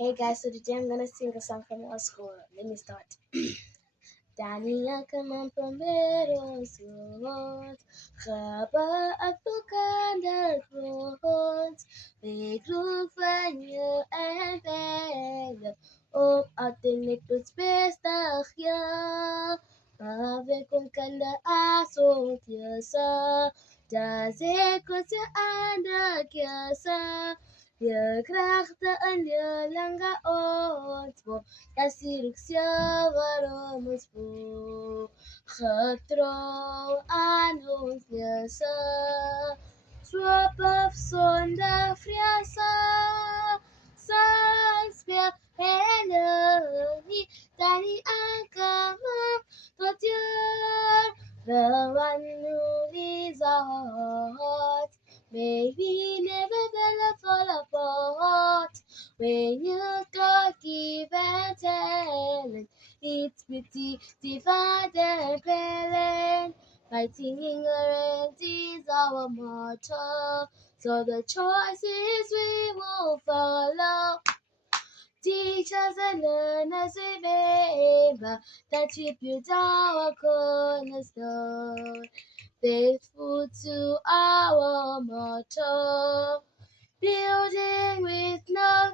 Hey guys, so today I'm gonna sing a song from our school. Let me start. Tania kaman pamberos rots, Chaba aktukanda rots, Begrufanya and Beg, Op atinik to space tachya, Ave kun kanda asot yasa, Daze kutya anda kyasa, Je krachten en je lange oortwo, dat zie ik zo waarom het voel. Getrouw aan ons lezen, swap of zonder vresa, sans weer helemaal, tani aankomen tot je, the one who is our heart. May we never ever fall apart when you don't give and tell. It's pretty divided parent. Fighting ignorance is our motto. So the choices we will follow. Teachers and learners remember that tribute our cornerstone. Faithful to our motto, building with no